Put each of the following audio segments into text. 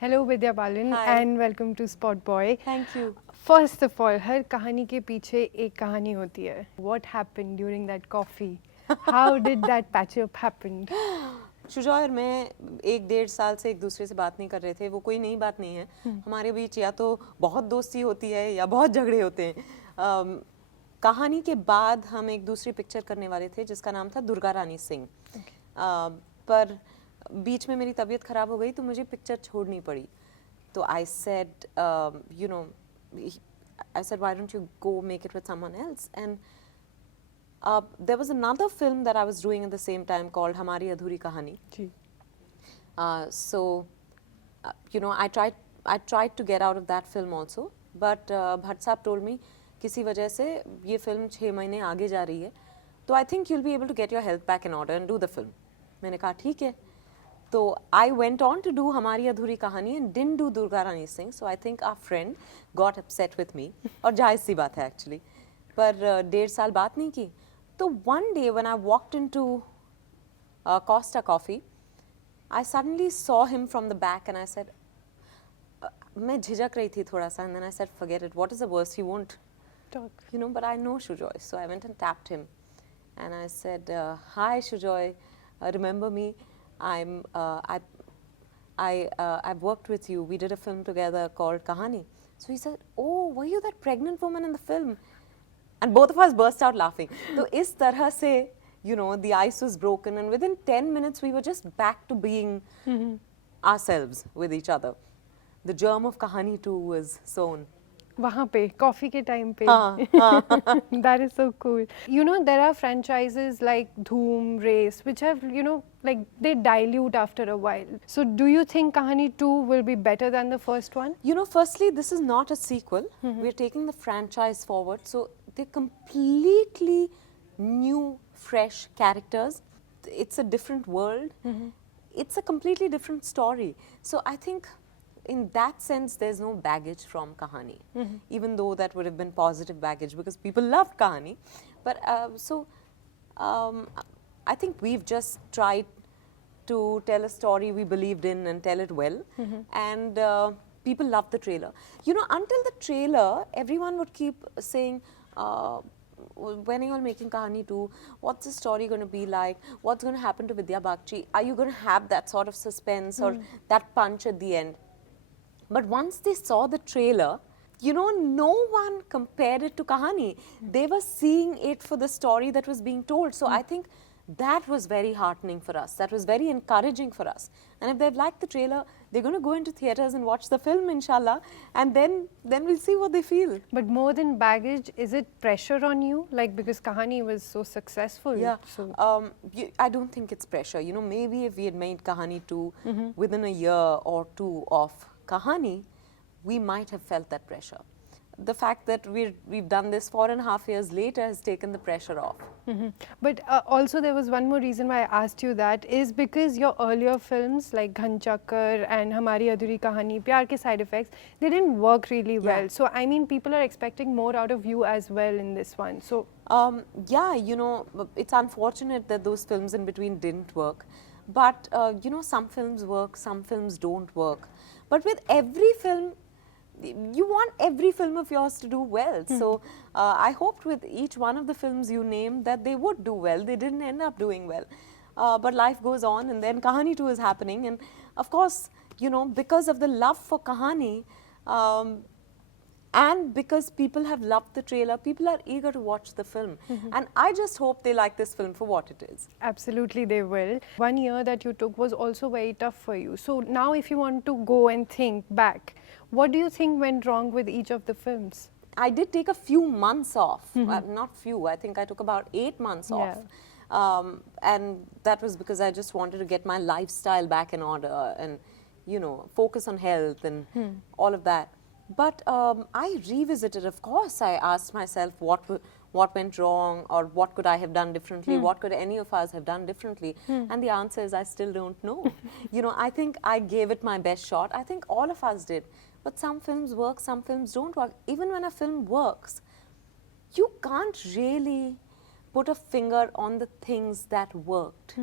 Hello Vidya Balan Hi. and welcome to SpotboyE. Thank you. First of all, हर कहानी के पीछे एक कहानी होती है. What happened during that coffee? How did that patch up happen? शुजॉय और मैं 1-1.5 साल से एक दूसरे से बात नहीं कर रहे थे. वो कोई नई बात नहीं है. हमारे बीच या तो बहुत दोस्ती होती है या बहुत झगड़े होते हैं. कहानी के बाद हम एक दूसरी पिक्चर करने वाले थे जिसका नाम था दुर्गा रानी सिंह. पर बीच में मेरी तबीयत खराब हो गई तो मुझे पिक्चर छोड़नी पड़ी. तो I said you know I said why don't you go make it with someone else. And there was another film that I was doing at the same time called Hamari Adhuri Kahaani. So you know, I tried to get out of that film also, but Bhatt Saab told me किसी वजह से ये film 6 महीने आगे जा रही है, तो I think you'll be able to get your health back in order and do the film. मैंने कहा ठीक है. तो I went on to do हमारी अधूरी कहानी and didn't do Durga Rani Singh. So I think our friend got upset with me. और जायज़ सी बात है actually. पर 1.5 साल बात नहीं की. तो one day when I walked into Costa Coffee, I suddenly saw him from the back and I said, मैं झिझक रही थी थोड़ा सा, and then I said, forget it. What is the worst? He won't Talk. You know, but I know Sujoy. So I went and tapped him. And I said, hi Sujoy, remember me? I've worked with you. We did a film together called Kahaani. So he said, oh, were you that pregnant woman in the film? And both of us burst out laughing. So is tarah se, you know, the ice was broken and within 10 minutes we were just back to being ourselves with each other. The germ of Kahaani too was sown. वहाँ पे coffee के time पे. That is so cool. You know, there are franchises like Dhoom, Race, which have, you know, like they dilute after a while. So do you think Kahaani 2 will be better than the first one? You know, firstly, this is not a sequel. We're taking the franchise forward. So they're completely new, fresh characters. It's a different world. It's a completely different story. So I think in that sense, there's no baggage from Kahaani, even though that would have been positive baggage because people loved Kahaani. But I think we've just tried to tell a story we believed in and tell it well. And people loved the trailer. You know, until the trailer, everyone would keep saying, when are you all making Kahaani 2? What's the story going to be like? What's going to happen to Vidya Balan? Are you going to have that sort of suspense or that punch at the end? But once they saw the trailer, you know, no one compared it to Kahaani. They were seeing it for the story that was being told. So I think that was very heartening for us. That was very encouraging for us. And if they've liked the trailer, they're going to go into theatres and watch the film, inshallah. And then we'll see what they feel. But more than baggage, is it pressure on you? Like, because Kahaani was so successful. Yeah. So. I don't think it's pressure. You know, maybe if we had made Kahaani 2 within a year or two of Kahaani, we might have felt that pressure. The fact that we've done this 4.5 years later has taken the pressure off. But also there was one more reason why I asked you that is because your earlier films like Ghan Chakkar and Hamari Adhuri Kahaani, Pyar Ke Side Effects, they didn't work really well. So I mean, people are expecting more out of you as well in this one. So yeah, you know, it's unfortunate that those films in between didn't work. But you know, some films work, some films don't work. But with every film, you want every film of yours to do well. So I hoped with each one of the films you named that they would do well. They didn't end up doing well. But life goes on and then Kahaani 2 is happening. And of course, you know, because of the love for Kahaani and because people have loved the trailer, people are eager to watch the film. And I just hope they like this film for what it is. Absolutely they will. 1 year that you took was also very tough for you. So now if you want to go and think back, what do you think went wrong with each of the films? I did take a few months off. Not few, I think I took about 8 months off. And that was because I just wanted to get my lifestyle back in order and, you know, focus on health and all of that. But I revisited, of course. I asked myself what went wrong or what could I have done differently, what could any of us have done differently. And the answer is I still don't know. You know, I think I gave it my best shot. I think all of us did. But some films work, some films don't work. Even when a film works, you can't really put a finger on the things that worked.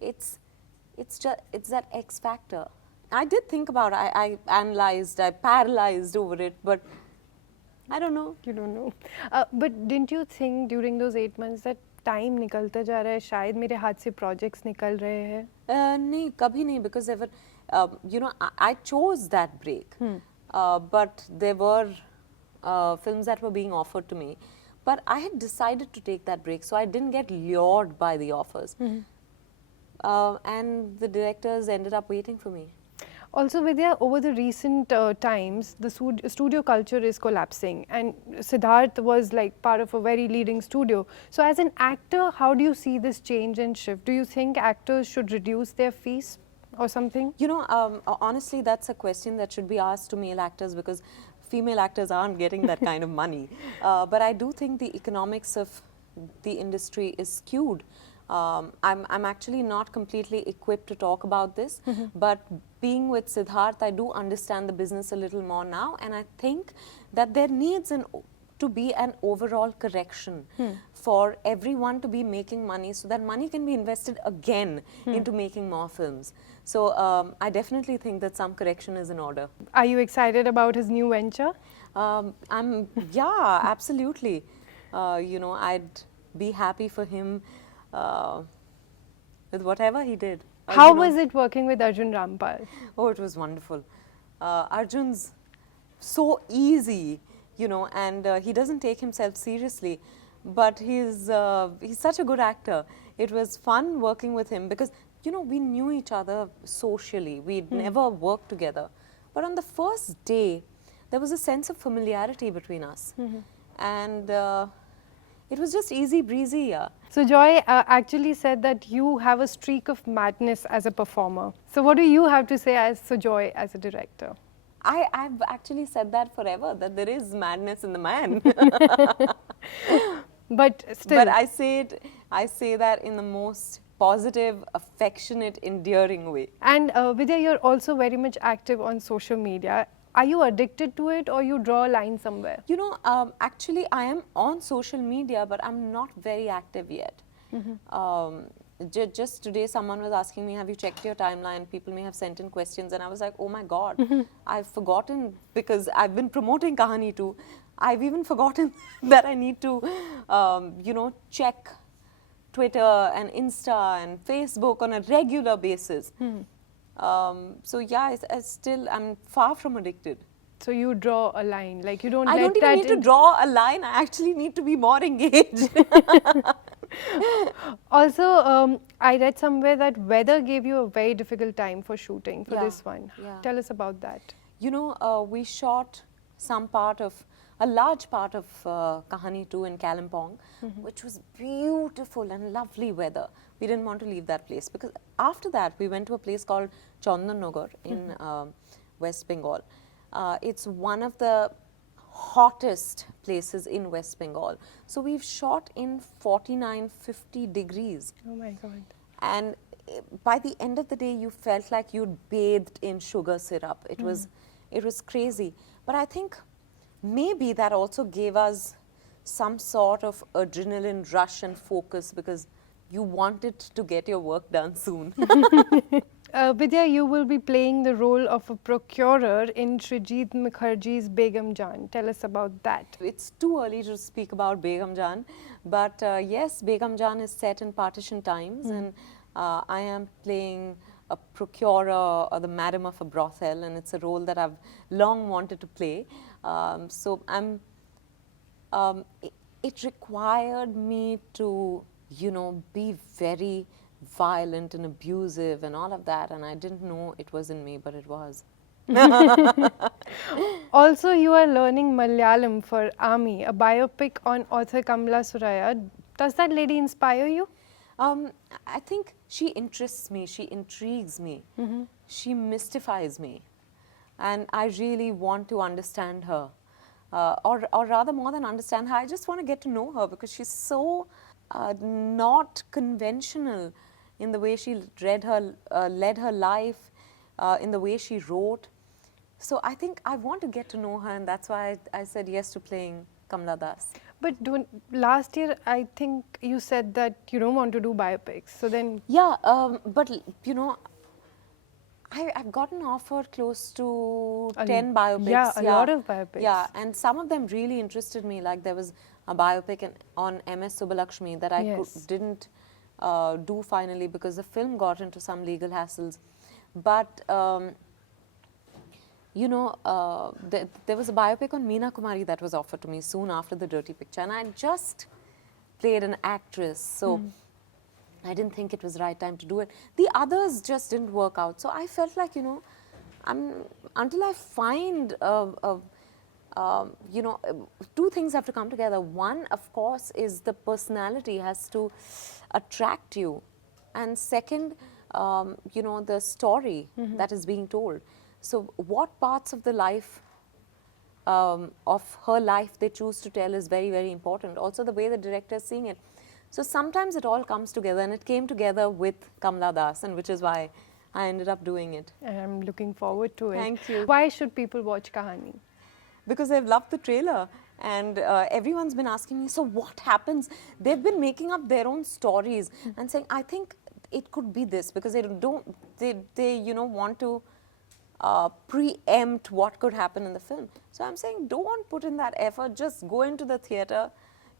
It's that X factor. I did think about it. I analyzed, I paralyzed over it, but I don't know. You don't know. But didn't you think during those 8 months that time निकलता जा रहा है, शायद मेरे हाथ से projects निकल रहे हैं? नहीं, कभी नहीं, because ever, you know, I chose that break. But there were films that were being offered to me. But I had decided to take that break, so I didn't get lured by the offers. And the directors ended up waiting for me. Also, Vidya, over the recent times, the studio culture is collapsing, and Siddharth was like part of a very leading studio. So, as an actor, how do you see this change and shift? Do you think actors should reduce their fees or something? You know, honestly, that's a question that should be asked to male actors, because female actors aren't getting that kind of money. But I do think the economics of the industry is skewed. I'm actually not completely equipped to talk about this, but being with Siddharth, I do understand the business a little more now, and I think that there needs to be an overall correction for everyone to be making money, so that money can be invested again into making more films. So I definitely think that some correction is in order. Are you excited about his new venture? Yeah, absolutely. You know, I'd be happy for him with whatever he did. How You know, was it working with Arjun Rampal? Oh, it was wonderful. Arjun's so easy, you know, and he doesn't take himself seriously, but he's such a good actor. It was fun working with him because, you know, we knew each other socially. We'd never worked together. But on the first day, there was a sense of familiarity between us. And it was just easy breezy, yeah. Sujoy actually said that you have a streak of madness as a performer. So what do you have to say as Sujoy as a director? I've actually said that forever, that there is madness in the man. But still. But I say that in the most positive, affectionate, endearing way. And Vidya, you're also very much active on social media. Are you addicted to it, or you draw a line somewhere? You know, actually I am on social media, but I'm not very active yet. Just today someone was asking me, have you checked your timeline? People may have sent in questions, and I was like, oh my God, I've forgotten, because I've been promoting Kahaani too. I've even forgotten that I need to, you know, check Twitter and Insta and Facebook on a regular basis. So yeah, I'm far from addicted. So you draw a line, like you don't I let don't even that need to draw a line, I actually need to be more engaged. Also, I read somewhere that weather gave you a very difficult time for shooting for Yeah, this one. yeah. Tell us about that. You know, we shot a large part of Kahaani 2 in Kalimpong, which was beautiful and lovely weather. We didn't want to leave that place, because after that we went to a place called Chandanagar in West Bengal. It's one of the hottest places in West Bengal. So we've shot in 49, 50 degrees. Oh my God. And by the end of the day, you felt like you'd bathed in sugar syrup. It was crazy. But I think maybe that also gave us some sort of adrenaline rush and focus, because you wanted to get your work done soon. Vidya, you will be playing the role of a procurer in Srijit Mukherjee's Begum Jaan. Tell us about that. It's too early to speak about Begum Jaan, but yes, Begum Jaan is set in partition times, and I am playing a procurer, or the madam of a brothel, and it's a role that I've long wanted to play. So it required me to, you know, be very violent and abusive and all of that, and I didn't know it was in me, but it was. Also, you are learning Malayalam for Army, a biopic on author Kamala Suraya. Does that lady inspire you? I think she interests me, she intrigues me, she mystifies me, and I really want to understand her. Or rather, more than understand her, I just want to get to know her, because she's so not conventional in the way she led her life, in the way she wrote. So I think I want to get to know her, and that's why I said yes to playing Kamala Das. But last year, I think you said that you don't want to do biopics. So then, Yeah, but you know, I've gotten offered close to A 10 biopics. yeah, a lot of biopics. Yeah, and some of them really interested me. Like there was a biopic on MS Subbulakshmi that I Yes. didn't do finally because the film got into some legal hassles. But you know, there was a biopic on Meena Kumari that was offered to me soon after the Dirty Picture, and I just played an actress, so I didn't think it was the right time to do it. The others just didn't work out, so I felt like, you know, until I find you know, two things have to come together. One, of course, is the personality has to attract you, and second, you know, the story that is being told. So what parts of the life of her life they choose to tell is very, very important. Also the way the director is seeing it. So sometimes it all comes together, and it came together with Kamala Das, and which is why I ended up doing it. And I'm looking forward to it. Thank you. Why should people watch Kahaani? Because they've loved the trailer, and everyone's been asking me, so what happens? They've been making up their own stories and saying, I think it could be this, because they you know, want to preempt what could happen in the film. So I'm saying, don't put in that effort, just go into the theatre,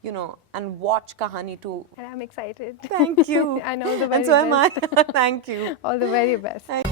you know, and watch Kahaani too. And I'm excited. Thank you. And all the very And so am I. best. Thank you. All the very best. Thank